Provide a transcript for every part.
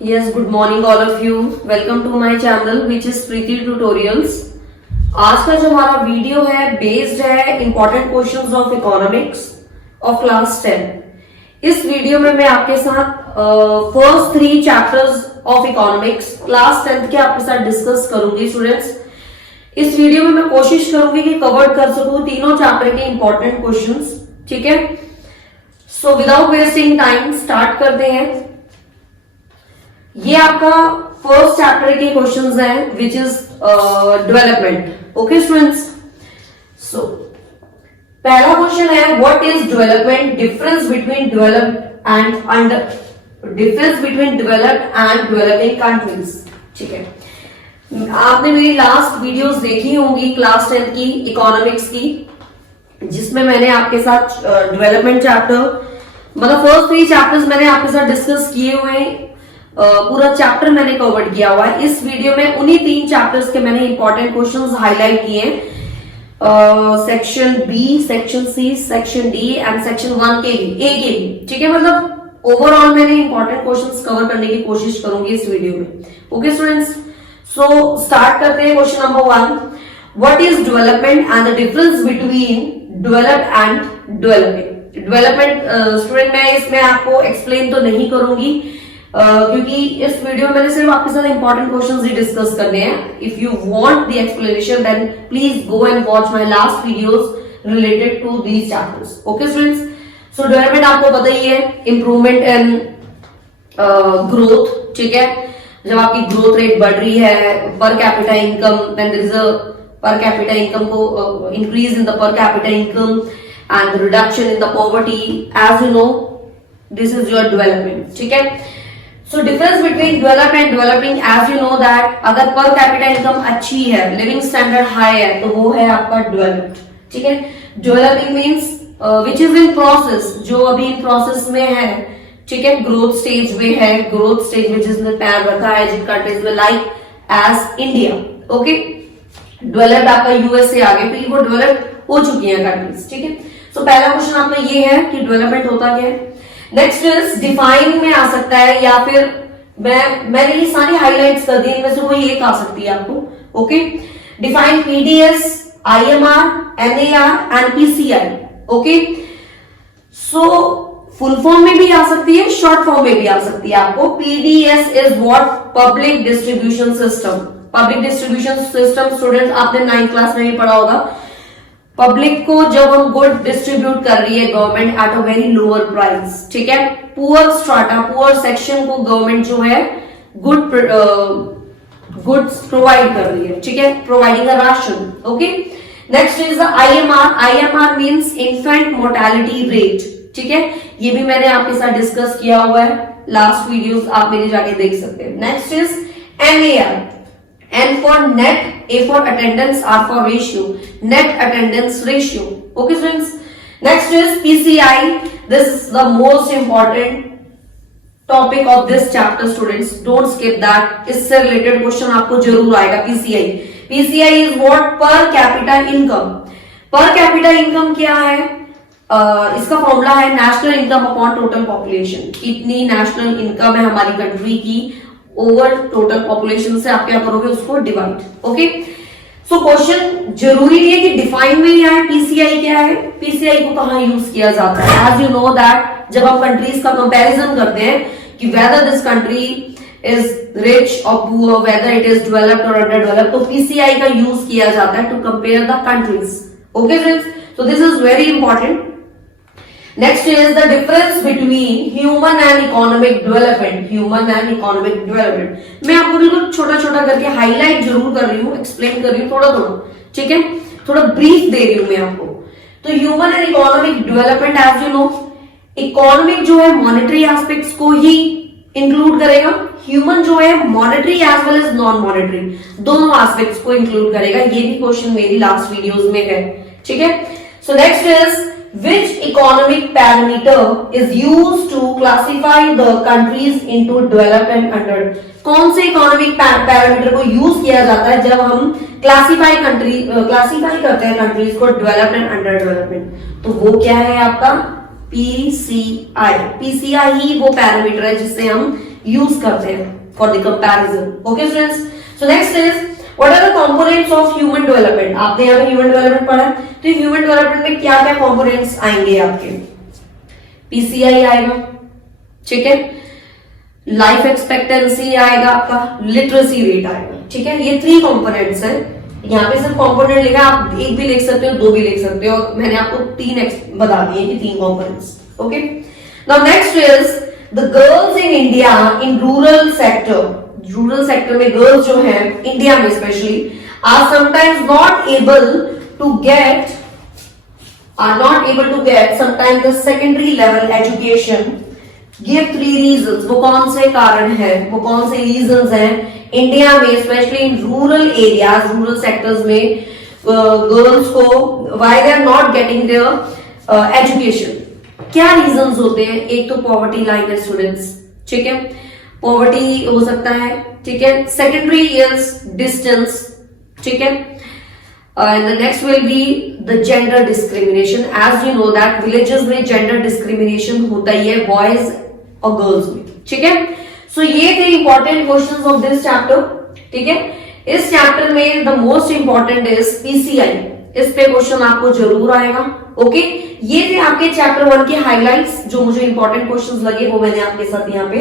Yes, good morning all of you. Welcome to my channel which is Preeti Tutorials. आज का जो हमारा video है बेस्ड है important questions of economics of class 10। इस video में मैं आपके साथ first 3 chapters of economics class 10 के आपके साथ डिस्कस करूंगी स्टूडेंट्स। इस वीडियो में मैं कोशिश करूंगी कि कवर कर सकूं तीनों चैप्टर के इम्पोर्टेंट क्वेश्चंस, ठीक है। So without wasting time start करते हैं। ये आपका फर्स्ट चैप्टर के क्वेश्चंस हैं which is development. Okay students, so पहला क्वेश्चन है what is development, difference between developed and developing countries. ठीक है, आपने मेरी लास्ट वीडियोस देखी होंगी क्लास 10 की इकोनॉमिक्स की, जिसमें मैंने आपके साथ डेवलपमेंट चैप्टर मतलब फर्स्ट 3 चैप्टर्स मैंने आपके साथ डिस्कस किए हुए हैं। पूरा चैप्टर मैंने कवर किया हुआ है। इस वीडियो में उन्हीं 3 चैप्टर्स के मैंने इंपॉर्टेंट क्वेश्चंस हाईलाइट किए हैं, section B, section C, section D and section 1 के भी, ए के भी। ठीक है, मतलब ओवरऑल मैंने इंपॉर्टेंट क्वेश्चंस कवर करने की कोशिश करूंगी इस वीडियो में। ओके स्टूडेंट्स, सो स्टार्ट करते हैं question number 1। What is development and the difference between developed and developing. Development student मैं इसमें आपको एक्सप्लेन तो नहीं करूंगी, क्योंकि इस वीडियो में मैंने सिर्फ आपके साथ इंपॉर्टेंट क्वेश्चंस ही डिस्कस करने हैं। If you want the explanation then please go and watch my last videos related to these chapters. Okay students, so development आपको पता ही है इंप्रूवमेंट इन ग्रोथ। ठीक है, जब आपकी ग्रोथ रेट बढ़ रही है, per capita income, then there is a per capita income को increase in the per capita income and reduction in the poverty, as you know this is your development. ठीक है, so difference between developed and developing, as you know that अगर per capita income अच्छी है, living standard high है, तो वो है आपका डेवलप्ड। ठीक है, developing means which is in process, जो अभी इन प्रोसेस में है। ठीक है, ग्रोथ स्टेज में है, ग्रोथ स्टेज में जिसने पैर रखा है जिन कंट्रीज में, like as India. Okay, developed आपका यूएसए आगे, फिर वो डेवलप हो चुकी है कंट्रीज। ठीक है, सो पहला क्वेश्चन आपका ये है कि डेवलपमेंट होता क्या है। नेक्स्ट इज डिफाइन में आ सकता है, या फिर मैंने ये सारी हाईलाइट्स कर दी, इनमें से कोई एक आ सकती है आपको। Okay, define PDS, IMR, NAR and PCI. Okay, so full form में भी आ सकती है, शॉर्ट फॉर्म में भी आ सकती है आपको। PDS is what, public distribution system. Public distribution system students आपने 9th क्लास में भी पढ़ा होगा। पब्लिक को जब हम गुड डिस्ट्रीब्यूट कर रही है government at a very lower price. ठीक है, पुअर स्ट्राटा, पुअर सेक्शन को गवर्नमेंट जो है गुड्स प्रोवाइड कर रही है। ठीक है, providing a ration. Okay, next is the IMR. IMR means infant mortality rate. ठीक है, ये भी मैंने आपके साथ डिस्कस किया हुआ है, लास्ट वीडियोस आप मेरे जाके देख सकते हैं। Next is NAR, N for net, A for attendance, R for ratio, net attendance ratio. Okay students, next is PCI. This is the most important topic of this chapter students, don't skip that. इससे related question आपको जरूर आएगा। PCI, PCI is what, per capita income। per capita income क्या है, इसका formula है national income upon total population. कितनी national income है हमारी कंट्री की ओवर टोटल पॉपुलेशन से, आप क्या करोगे उसको डिवाइड। ओके, सो क्वेश्चन जरूरी नहीं है कि डिफाइन में ही आए पीसीआई क्या है, पीसीआई को कहां यूज किया जाता है। एज यू नो दैट जब हम कंट्रीज का कंपैरिजन करते हैं कि whether this country is rich और poor, whether it is developed और अंडर डेवलप्ड, तो पीसीआई का यूज किया जाता है to compare the countries. Okay friends, so this is very important. Next is the difference between human and economic development. Human and economic development. मैं आपको बिल्कुल छोटा छोटा करके हाईलाइट जरूर कर रही हूँ, एक्सप्लेन कर रही हूँ थोड़ा थोड़ा। ठीक है, थोड़ा ब्रीफ दे रही हूँ मैं आपको। तो human and economic development, as you know, economic जो है मॉनेटरी एस्पेक्ट्स को ही इंक्लूड करेगा, ह्यूमन जो है monetary as well as non monetary दोनों एस्पेक्ट्स को इंक्लूड करेगा। ये भी क्वेश्चन मेरी लास्ट वीडियोस में है। ठीक है, सो next is which economic parameter is used to classify the countries into developed and under। कौन से इकोनॉमिक पैरामीटर को यूज किया जाता है जब हम क्लासीफाई करते हैं कंट्रीज को डेवलप्ड एंड अंडर डेवलपमेंट, तो वो क्या है आपका पीसीआई। पीसीआई ही वो पैरामीटर है जिससे हम यूज करते हैं for the comparison. Okay students, so next is what are the components of human development. आपने यहाँ पे ह्यूमन डेवलपमेंट पढ़ा, तो ह्यूमन डेवलपमेंट में क्या क्या कंपोनेंट्स आएंगे आपके? पीसीआई आएगा, ठीक है, लाइफ एक्सपेक्टेंसी आएगा, आपका लिटरेसी रेट आएगा, ठीक है। ये 3 कंपोनेंट्स है। यहाँ पे सिर्फ कंपोनेंट लिखा, आप एक भी लिख सकते हो, 2 भी लिख सकते हो, मैंने आपको 3 बता दिए कि 3 components. Okay, now next is the girls in India in rural sector. Rural sector में गर्ल्स जो है इंडिया में specially are sometimes not able to get sometimes the secondary level education. Give 3 reasons. वो कौन से कारण है, वो कौन से रीजंस हैं इंडिया में specially in rural areas, rural sectors में गर्ल्स को why they are not getting their education? क्या रीजंस होते हैं? एक तो पॉवर्टी लाइन है स्टूडेंट्स, ठीक है, पॉवर्टी हो सकता है, ठीक है। सेकेंडरी इज डिस्टेंस, ठीक है। And the next will be the gender discrimination. As you know that villages में gender discrimination होता ही है boys और girls में, ठीक है। So ये थे important questions of this chapter, ठीक है। इस chapter में the most important is PCI. इस पे क्वेश्चन आपको जरूर आएगा। ओके, ये थे आपके चैप्टर 1 के हाइलाइट्स, जो मुझे इंपॉर्टेंट क्वेश्चंस लगे वो मैंने आपके साथ यहाँ पे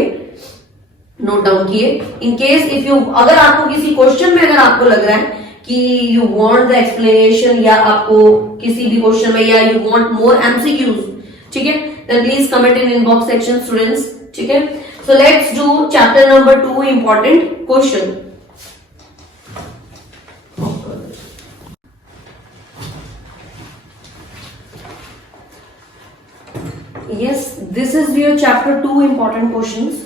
नोट डाउन किए। इन केस इफ यू, अगर आपको किसी क्वेश्चन में अगर आपको लग रहा है कि यू वांट द एक्सप्लेनेशन, या आपको किसी भी क्वेश्चन में, या यू वांट मोर एमसीक्यूज, ठीक है, then please comment in inbox section students, ठीक है। So let's do chapter number 2 important question. Yes, this is your chapter 2 important questions.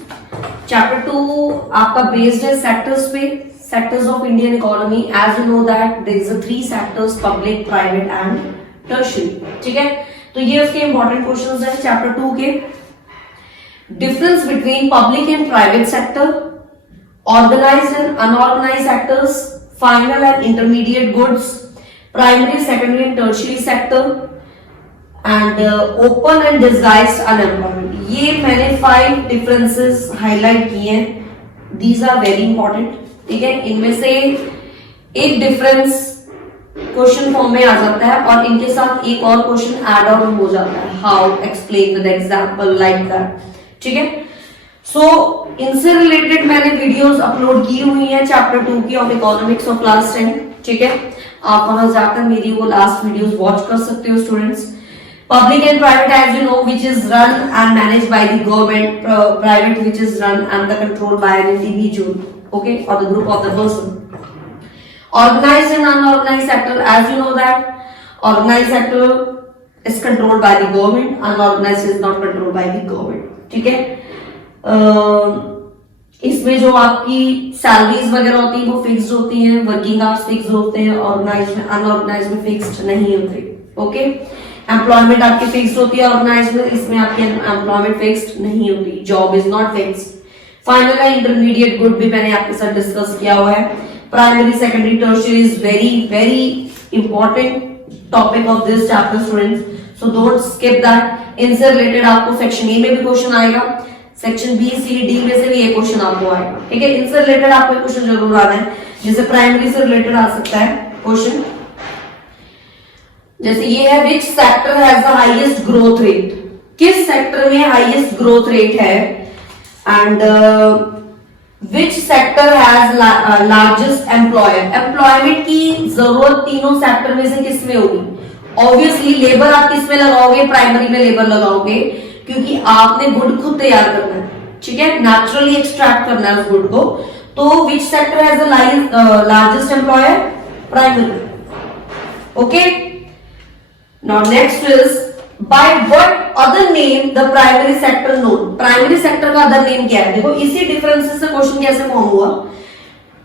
Chapter 2 आपका based है sectors पे, sectors of Indian economy. As you know that there is a 3 sectors: public, private and tertiary. ठीक है, तो ये उसके important questions हैं chapter 2 के। Difference between public and private sector, organized and unorganized sectors, final and intermediate goods, primary, secondary and tertiary sector, and open and disguised unemployment. ये मैंने 5 differences highlight किए हैं, दीज आर वेरी इंपॉर्टेंट, ठीक है। इनमें से एक डिफरेंस क्वेश्चन फॉर्म में आ जाता है और इनके साथ एक और क्वेश्चन ऐड ऑन हो जाता है, how explain with example like that, ठीक है। सो इनसे रिलेटेड मैंने वीडियोस अपलोड की हुई हैं चैप्टर 2 की ऑफ इकोनॉमिक्स ऑफ क्लास 10, ठीक है। आप वहां जाकर मेरी वो लास्ट वीडियोस वॉच कर सकते हो students. Public and private, as you know, which is run and managed by the government, private which is run and the controlled by an individual, okay, or the group of the person. Organized and unorganized sector, as you know that organized sector is controlled by the government, unorganized is not controlled by the government, ठीक है। इसमें जो आपकी salaries वगैरह होती है वो fixed होती हैं, वर्किंग आवर्स फिक्स्ड होते हैं, ऑर्गेनाइज्ड में, अनऑर्गेनाइज्ड में फिक्स्ड नहीं होते, ओके। एम्प्लॉयमेंट आपकी फिक्स्ड होती है ऑर्गेनाइज्ड में, इसमें आपकी एम्प्लॉयमेंट फिक्स्ड नहीं होती, job is not fixed. Final है इंटरमीडिएट गुड, भी मैंने आपके साथ डिस्कस किया हुआ है। Primary, secondary, tertiary is very very important topic of this chapter students, so don't skip that. इनसे रिलेटेड आपको सेक्शन ए में भी क्वेश्चन आएगा, सेक्शन बी, सी, डी में से भी एक क्वेश्चन आपको आएगा, ठीक है। इनसे रिलेटेड आपको क्वेश्चन जरूर आना है, जैसे प्राइमरी से रिलेटेड आ सकता है क्वेश्चन, जैसे ये है which sector has the highest growth rate, किस सेक्टर में हाईएस्ट ग्रोथ रेट है, and which sector has largest employer. Employment की जरूरत तीनों सेक्टर में से किस में होगी? ऑब्वियसली लेबर आप किस में लगाओगे? प्राइमरी में लेबर लगाओगे, क्योंकि आपने गुड खुद तैयार करना है, ठीक है, नेचुरली एक्सट्रैक्ट करना है उस गुड को। तो which sector has the largest employer? Primary, okay. Now next is by what other name the primary sector known? Primary sector का अदर नेम क्या है? देखो इसी डिफरेंसेस से क्वेश्चन कैसे फॉर्म हुआ।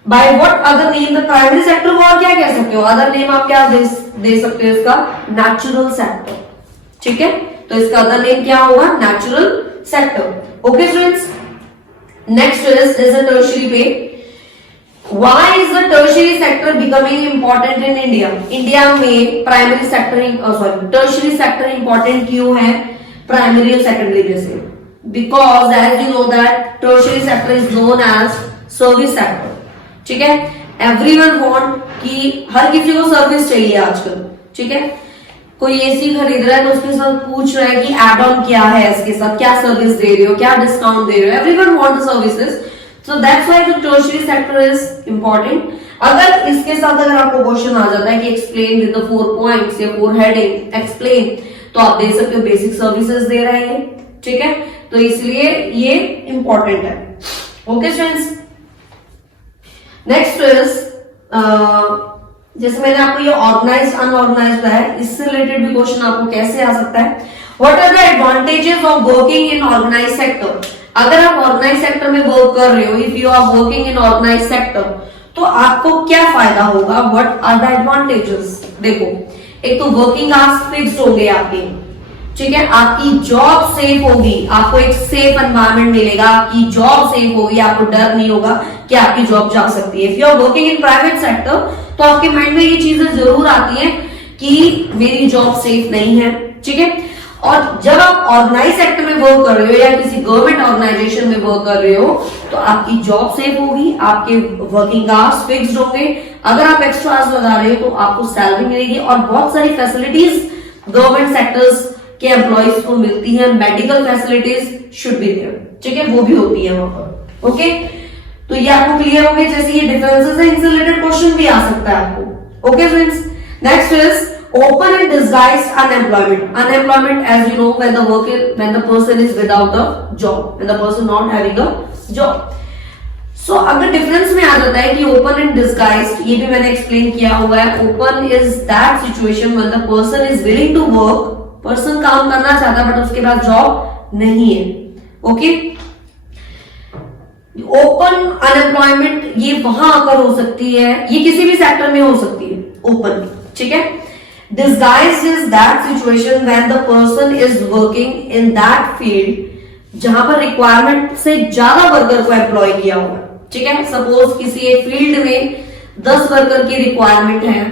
By what other name the primary sector को और क्या कह सकते हो? अदर नेम आप क्या दे सकते हो इसका? नेचुरल सेक्टर, ठीक है। तो इसका अदर नेम क्या होगा? Natural sector, okay students. Next is a tertiary पे। Why is the tertiary sector becoming important in India? India में primary sector tertiary sector important क्यों है प्राइमरी और सेकेंडरी में से? Because as you know that tertiary sector sector is known as service sector, ठीक है। Everyone want कि हर किसी को सर्विस चाहिए आजकल, ठीक है। कोई एसी खरीद रहा है तो उसके साथ पूछ रहा है कि एड ऑन क्या है, इसके साथ क्या सर्विस दे रही हो, क्या डिस्काउंट दे रहे हो। Everyone want the services, so that's why the tertiary sector is important. अगर इसके साथ अगर आपको क्वेश्चन आ जाता है कि एक्सप्लेन विद द 4 पॉइंट्स या 4 हेडिंग एक्सप्लेन, तो आप दे सकते हो बेसिक सर्विसेज दे रहे हैं, ठीक है। तो इसलिए ये इंपॉर्टेंट है। ओके स्टूडेंट्स, नेक्स्ट इज जैसे मैंने आपको ये ऑर्गेनाइज्ड अनऑर्गेनाइज्ड है, इससे रिलेटेड भी क्वेश्चन आपको कैसे आ सकता है। What are the advantages of working in organised sector. अगर आप ऑर्गेनाइज्ड सेक्टर में वर्क कर रहे हो, if you are working in organised sector, तो आपको क्या फायदा होगा, व्हाट आर द एडवांटेजेस। देखो, एक तो वर्किंग आवर्स फिक्स्ड होंगे आपके, ठीक है। आपकी जॉब सेफ होगी, आपको एक सेफ एनवायरनमेंट मिलेगा, आपकी जॉब सेफ होगी, आपको डर नहीं होगा कि आपकी जॉब जा सकती है। If you are working in private sector, तो आपके माइंड में ये चीजें जरूर आती हैं कि मेरी जॉब सेफ नहीं है, ठीक है। और जब आप ऑर्गेनाइज सेक्टर में वर्क कर रहे हो या किसी गवर्नमेंट ऑर्गेनाइजेशन में वर्क कर रहे हो, तो आपकी जॉब सेफ होगी, आपके वर्किंग आवर्स फिक्स्ड होंगे। अगर आप एक्स्ट्रा आवर्स लगा रहे हो तो आपको सैलरी मिलेगी और बहुत सारी फैसिलिटीज गवर्नमेंट सेक्टर्स के एम्प्लॉइज को मिलती है। Medical facilities should be there, ठीक है, वो भी होती है वहां पर। ओके, तो ये आपको क्लियर हो गया। जैसे ये डिफरेंसेस है, इनसे रिलेटेड क्वेश्चन भी आ सकता है आपको। Okay friends, next is open and disguised unemployment. Unemployment, as you know, when the person is without a job, when the person not having a job. So अगर डिफरेंस में आ जाता है कि open and disguised, ये भी मैंने explain किया हुआ है। Open is that situation when the person is willing to work, person काम करना चाहता है बट उसके पास जॉब नहीं है। ओके, ओपन अनएम्प्लॉयमेंट ये वहां आकर हो सकती है, ये किसी भी सेक्टर में हो सकती है ओपन, ठीक है। Disguised is that situation when the person is working in that field जहां पर रिक्वायरमेंट से ज्यादा वर्कर को एम्प्लॉय किया हुआ है, ठीक है। सपोज किसी एक फील्ड में 10 वर्कर की रिक्वायरमेंट है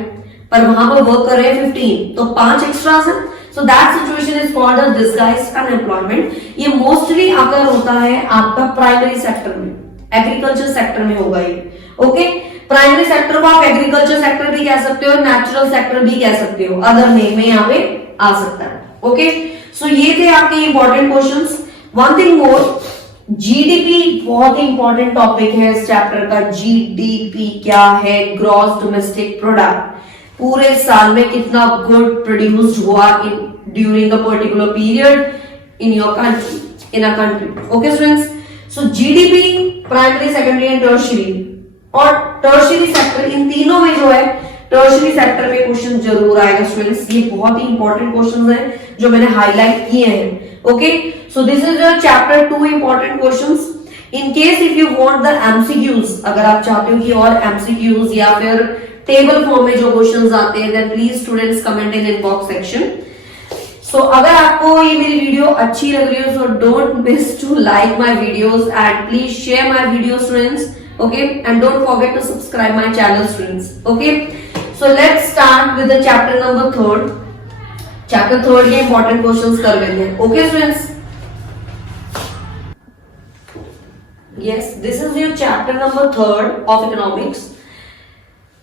पर वहां पर वर्क कर रहे हैं 15, तो 5 एक्स्ट्रा है। So that situation is called a disguised unemployment. ये मोस्टली अगर होता है आपका प्राइमरी सेक्टर में, एग्रीकल्चर सेक्टर में होगा ये। ओके, प्राइमरी सेक्टर को आप एग्रीकल्चर सेक्टर भी कह सकते हो, नेचुरल सेक्टर भी कह सकते हो, अदर नेम में यहाँ पे आ सकता है। ओके, सो ये थे आपके important questions. One thing more, GDP बहुत ही इंपॉर्टेंट टॉपिक है इस चैप्टर का। जीडीपी क्या है? Gross domestic product. पूरे साल में कितना गुड प्रोड्यूस्ड हुआ during a particular period in your country, in a country. Okay students, so GDP, primary, secondary and tertiary, और टर्शियरी सेक्टर, इन तीनों में जो है टर्शियरी सेक्टर में क्वेश्चन जरूर आएगा स्टूडेंट्स। ये बहुत ही इंपॉर्टेंट क्वेश्चन हैं जो मैंने हाईलाइट किए हैं। Okay, so this is chapter 2 important questions. In case if you want the MCQs, अगर आप चाहते हो कि और एमसीक्यूज या फिर टेबल फॉर्म में जो क्वेश्चंस आते हैं, then please students comment in inbox section. So अगर आपको ये मेरी वीडियो अच्छी लग रही हो, so don't miss to like my videos and please share my video students. Okay, and don't forget to subscribe my channel students. Okay, so let's start with the chapter number 3rd. Chapter 3rd के important questions कर लेते हैं। Okay students, yes, this is your chapter number 3rd of economics.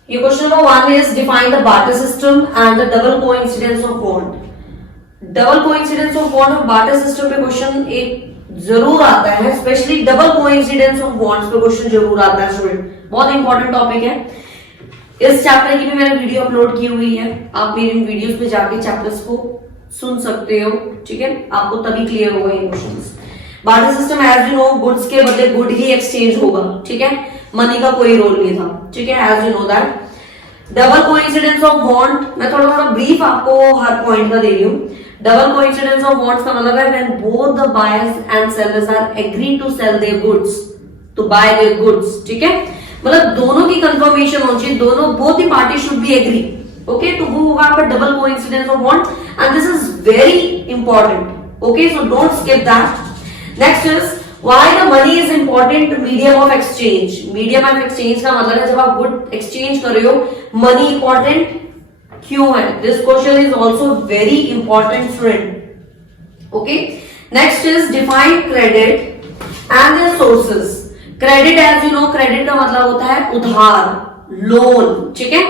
Your question number 1 is define the barter system and the double coincidence of bond. Double coincidence of bond और barter system पे question एक जरूर आता है, specially double coincidence of bonds पे question जरूर आता है स्टूडेंट। बहुत इंपॉर्टेंट टॉपिक है। इस चैप्टर की भी मैंने वीडियो अपलोड की हुई है, आप मेरी वीडियोस पे जाके चैप्टर्स को सुन सकते हो, ठीक है। आपको तभी क्लियर होगा ये questions. Barter system as you know, goods के बदले गुड ही एक्सचेंज होगा, ठीक है, मनी का कोई रोल नहीं था, ठीक है, as you know that. Double coincidence of bond, मैं थोड़ा थोड़ा ब्रीफ आपको हर पॉइंट का दे रही हूँ। डबल कोइंसिडेंस ऑफ बॉन्ड्स का मतलब है when both the buyers and sellers are agreed to sell their goods, to buy their goods, ठीक है। मतलब दोनों की कंफर्मेशन होनी चाहिए, दोनों both the parties should be agree, okay, तो वो होगा आपका double coincidence of bond and this is very important, okay, so don't skip that. Next is why the money is important medium of exchange. Medium of exchange का मतलब है जब आप good exchange कर रहे हो, मनी इंपॉर्टेंट क्यों है? This question is also very important friend. Okay, next is define credit and their sources. Credit as you know, credit का मतलब होता है उधार, लोन, ठीक है।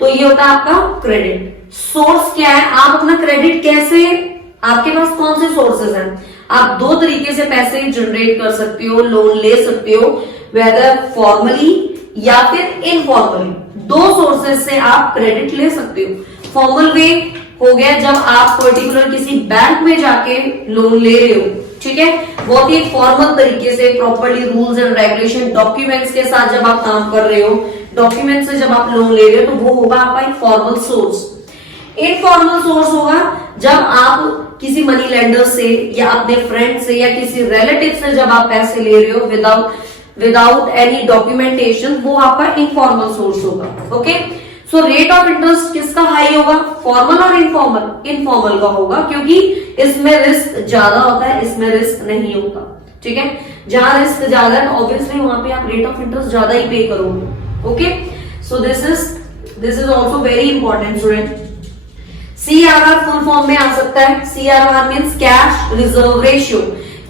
तो ये होता है आपका क्रेडिट। सोर्स क्या है, आप अपना क्रेडिट कैसे, आपके पास कौन से सोर्सेज हैं, आप दो तरीके से पैसे जनरेट कर सकते हो, लोन ले सकते हो, वेदर फॉर्मली या फिर इनफॉर्मली, दो सोर्सेज से आप क्रेडिट ले सकते हो। फॉर्मल वे हो गया जब आप पर्टिकुलर किसी बैंक में जाके लोन ले रहे हो, ठीक है, बहुत ही फॉर्मल तरीके से properly rules and regulation documents के साथ जब आप काम कर रहे हो, डॉक्यूमेंट से जब आप लोन ले रहे हो, तो वो होगा आपका एक फॉर्मल सोर्स। इनफॉर्मल सोर्स होगा जब आप किसी मनी लेंडर से या अपने फ्रेंड से या किसी रिलेटिव से जब आप पैसे ले रहे हो विदाउट एनी डॉक्यूमेंटेशन, वो आपका इनफॉर्मल सोर्स होगा। Okay, so rate of interest किसका हाई होगा, फॉर्मल और इनफॉर्मल, इनफॉर्मल का होगा, क्योंकि इसमें रिस्क ज्यादा होता है, इसमें रिस्क नहीं होता, ठीक है। जहां रिस्क ज्यादा है ऑब्वियसली वहां पे आप रेट ऑफ इंटरेस्ट ज्यादा ही पे करोगे। Okay, so this is also very important student. CRR full form में आ सकता है, CRR means cash reserve ratio.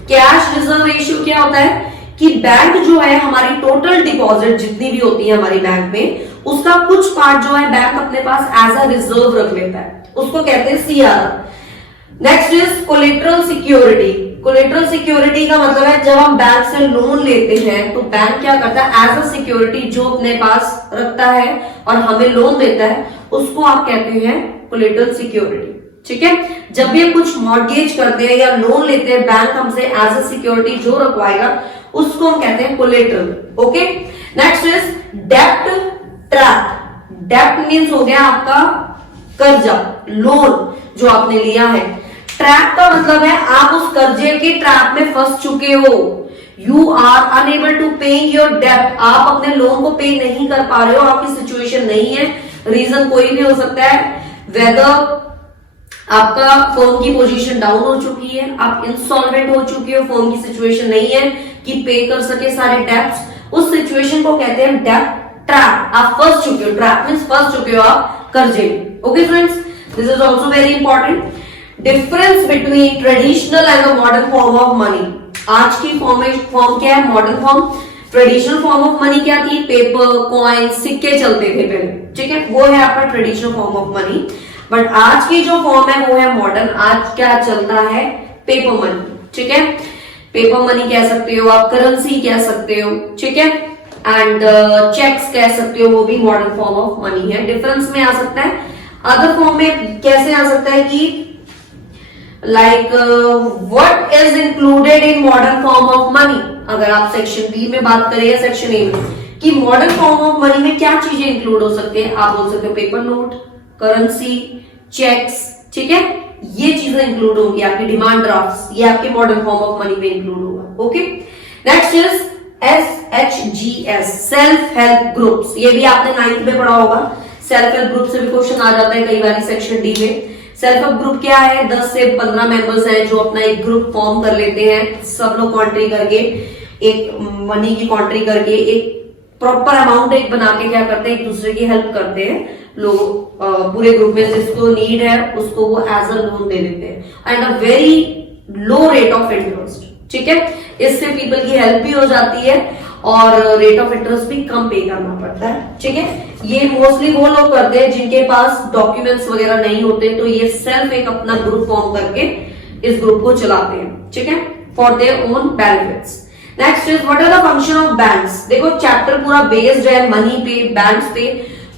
Cash reserve ratio क्या होता है कि बैंक जो है हमारी टोटल डिपॉजिट जितनी भी होती है हमारी बैंक में, उसका कुछ पार्ट जो है बैंक अपने पास एज अ रिजर्व रख लेता है, उसको कहते हैं CRR। Next is collateral security. Collateral security का मतलब है जब हम बैंक से लोन लेते हैं तो बैंक क्या करता है, एज अ सिक्योरिटी जो अपने पास रखता है और हमें लोन देता है, उसको आप कहते हैं कोलेटरल सिक्योरिटी, ठीक है। जब भी हम कुछ मॉर्गेज करते हैं या लोन लेते हैं, बैंक हमसे एज अ सिक्योरिटी जो रखवाएगा उसको हम कहते हैं कोलेटरल। ओके, नेक्स्ट इज डेप्ट ट्रैप। डेप्ट मीन्स हो गया आपका कर्जा, लोन जो आपने लिया है। ट्रैप का मतलब है आप उस कर्जे के ट्रैप में फंस चुके हो, यू आर अनएबल टू पे योर डेप्ट, आप अपने लोन को पे नहीं कर पा रहे हो, आपकी सिचुएशन नहीं है, रीजन कोई भी हो सकता है, वेदर आपका फर्म की पोजीशन डाउन हो चुकी है, आप इंसॉल्वेंट हो चुके हो, फर्म की सिचुएशन नहीं है कि पे कर सके सारे डेप्ट्स, उस सिचुएशन को कहते हैं डेप्ट ट्रैप। आप फंस चुके हो, ट्रैप मींस फंस चुके हो आप कर्जे में। Okay friends, this is also very important. Difference between traditional and the modern form of money. आज की फॉर्म क्या है, modern form. Traditional form of money क्या थी, पेपर, कॉइन, सिक्के चलते थे पहले, ठीक है, वो है आपका traditional form of money. But आज की जो फॉर्म है वो है मॉडर्न। आज क्या चलता है, पेपर मनी, ठीक है, पेपर मनी कह सकते हो आप, करेंसी कह सकते हो, ठीक है, एंड चेक्स कह सकते हो, वो भी मॉडर्न फॉर्म ऑफ मनी है। डिफरेंस में आ सकता है, अदर फॉर्म में कैसे आ सकता है कि like what is included in modern form of money. अगर आप सेक्शन बी में बात करें या सेक्शन ए में कि मॉडर्न फॉर्म ऑफ मनी में क्या चीजें इंक्लूड हो सकते हैं, आप बोल सकते हो पेपर नोट, करेंसी, चेक्स, ठीक है, ये चीजें इंक्लूड होंगी। आपकी डिमांड ड्राफ्ट, ये आपके मॉडर्न फॉर्म ऑफ मनी में इंक्लूड होगा। Okay, next is SHGS, self help groups. ये भी आपने 9th में पढ़ा होगा, सेल्फ हेल्प ग्रुप से भी क्वेश्चन आ जाता है कई बार सेक्शन डी में। सेल्फ हेल्प ग्रुप क्या है, 10 से 15 मेंबर्स हैं जो अपना एक ग्रुप फॉर्म कर लेते हैं, सब लोग कॉन्ट्री करके, एक मनी की कॉन्ट्री करके, एक प्रॉपर अमाउंट एक बना के क्या करते हैं, एक दूसरे की हेल्प करते हैं। लोग पूरे ग्रुप में जिसको नीड है उसको वो एज अ लोन दे देते हैं and a very low rate of interest, ठीक है। इससे पीपल की हेल्प भी हो जाती है और रेट ऑफ इंटरेस्ट भी कम पे करना पड़ता है, ठीक है। ये मोस्टली वो लोग करते हैं जिनके पास डॉक्यूमेंट्स वगैरह नहीं होते, तो ये सेल्फ एक अपना ग्रुप फॉर्म करके इस ग्रुप को चलाते हैं, ठीक है, for their own benefits. Next is what are the function of banks. देखो चैप्टर पूरा बेस्ड है मनी पे, बैंक्स पे।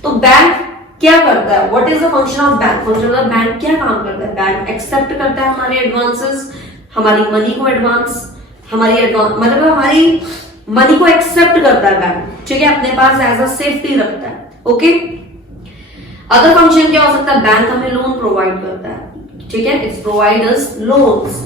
तो बैंक क्या करता है, what is the function of bank. Function of bank क्या काम करता है, बैंक एक्सेप्ट करता है हमारे एडवांसेस, हमारी मनी को एडवांस, मतलब हमारी मनी को एक्सेप्ट करता है बैंक, ठीक है, अपने पास एज अ सेफ्टी रखता है। ओके, अदर फंक्शन क्या हो सकता है, बैंक हमें लोन प्रोवाइड करता है, ठीक है, it's provide us loans.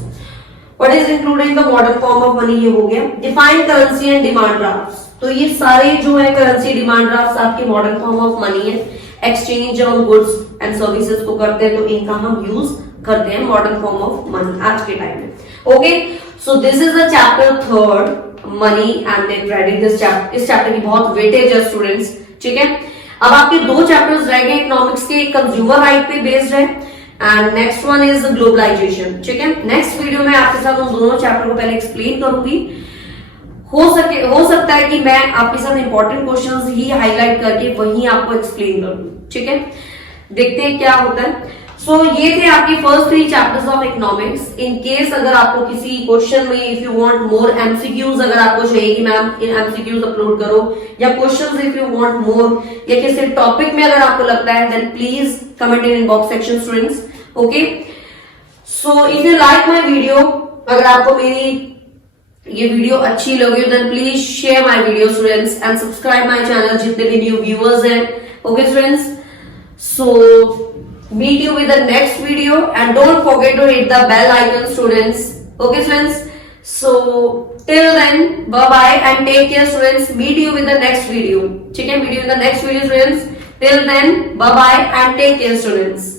What is included in the modern form of money, ये हो गया। Define currency and demand drafts, तो ये सारे जो है करेंसी, डिमांड ड्राफ्ट्स आपकी मॉडर्न फॉर्म ऑफ मनी है। एक्सचेंज जब हम गुड्स एंड सर्विसेज को करते हैं तो इनका हम यूज करते हैं मॉडर्न फॉर्म ऑफ मनी आज के टाइम में। Okay, so this is the chapter 3rd, money and then credit. इस चैप्टर की बहुत वेटेज है स्टूडेंट्स, ठीक है। अब आपके 2 चैप्टर्स रह गए इकोनॉमिक्स के, कंज्यूमर राइट पे बेस्ड है and next one is globalisation, ठीक है। नेक्स्ट वीडियो में आपके साथ उन दोनों चैप्टर को पहले एक्सप्लेन करूंगी। हो सकता है कि मैं आपके साथ इंपॉर्टेंट क्वेश्चंस ही हाईलाइट करके वहीं आपको एक्सप्लेन कर दूं, ठीक है। देखते हैं क्या होता है। सो ये थे आपके first 3 chapters of economics. In case अगर आपको किसी क्वेश्चन में if you want more MCQs, अगर आपको चाहिए कि मैम इन एमसीक्यूज अपलोड करो, या questions if you want more, या किसी टॉपिक में अगर आपको लगता है, then please comment in inbox section students, okay. So if you like my video, अगर आपको मेरी ये वीडियो अच्छी लगी हो, then please share my video students and subscribe my channel जितने भी न्यू व्यूअर्स हैं, okay students. So meet you with the next video and don't forget to hit the bell icon students, okay students. So till then bye bye and take care students. Meet you with the next video, ठीक है, meet you in the next video students. Till then bye bye and take care students.